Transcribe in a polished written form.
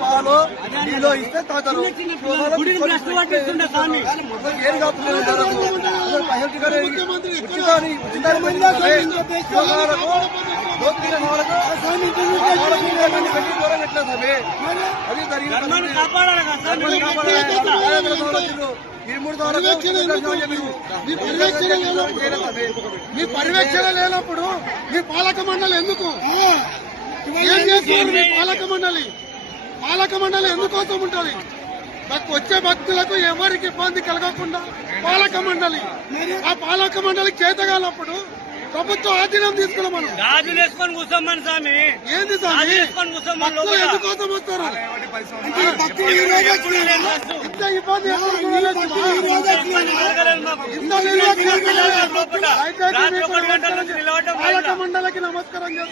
పాలు నీలో ఇస్తే తాగుతారు. అది మీ పర్యవేక్షణ లేనప్పుడు మీ పాలక మండలి ఎందుకు ఏం చేస్తున్నారు? మీ పాలక మండలి ఎందుకోసం ఉంటుంది? వచ్చే భక్తులకు ఎవరికి ఇబ్బంది కలగకుండా పాలక మండలి, ఆ పాలక మండలికి చేతగాలప్పుడు ప్రభుత్వం ఆధీనం తీసుకున్నాం. మనం రాజులేసుకొని కూర్చోమని స్వామి. ఏంది స్వామి ఎందుకోసం వస్తారు? ఇంత ఇబ్బంది పాలక మండలికి నమస్కారం చేస్తాం.